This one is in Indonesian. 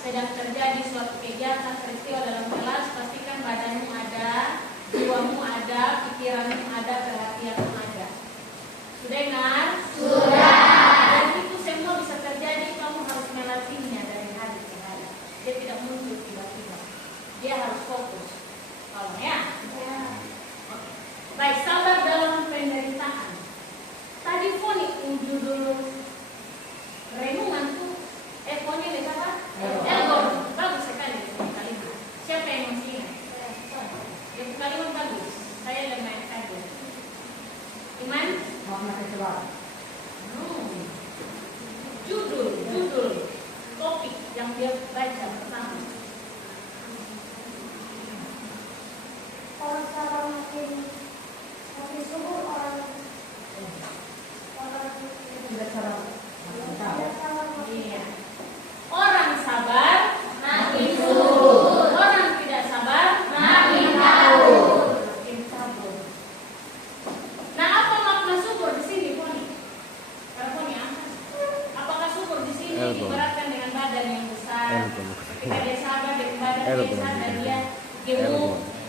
sedang terjadi suatu kegiatan peristiwa dalam kelas, pastikan badanmu ada, jiwamu ada, pikiranmu ada, perhatianmu ada. Sudah dengar? Sudah. Dan itu semua bisa terjadi, kamu harus melatihnya dari hari ke hari. Dia tidak muncul tiba-tiba. Dia harus fokus. Kalau ya? Ya. Oke. Baik, sabar dalam penderitaan. Tadi Foni judul renungan tuh Foni apa? Elgor. Bagus sekali kalimat. Siapa yang masih ingat? Itu kalimat bagus. Saya lumayan kaget. Iman? Judul topik yang dia baca pertama. Orang sabar makin subur, orang tidak sabar. Iya. Orang sabar makin subur. Orang tidak sabar makin kabur. Makin kabur. Nah, apa makna subur di sini, Poni? Karena Poni apakah subur di sini diibaratkan dengan badan yang besar? Ketika dia sabar dengan badan yang besar dan dia gemuk.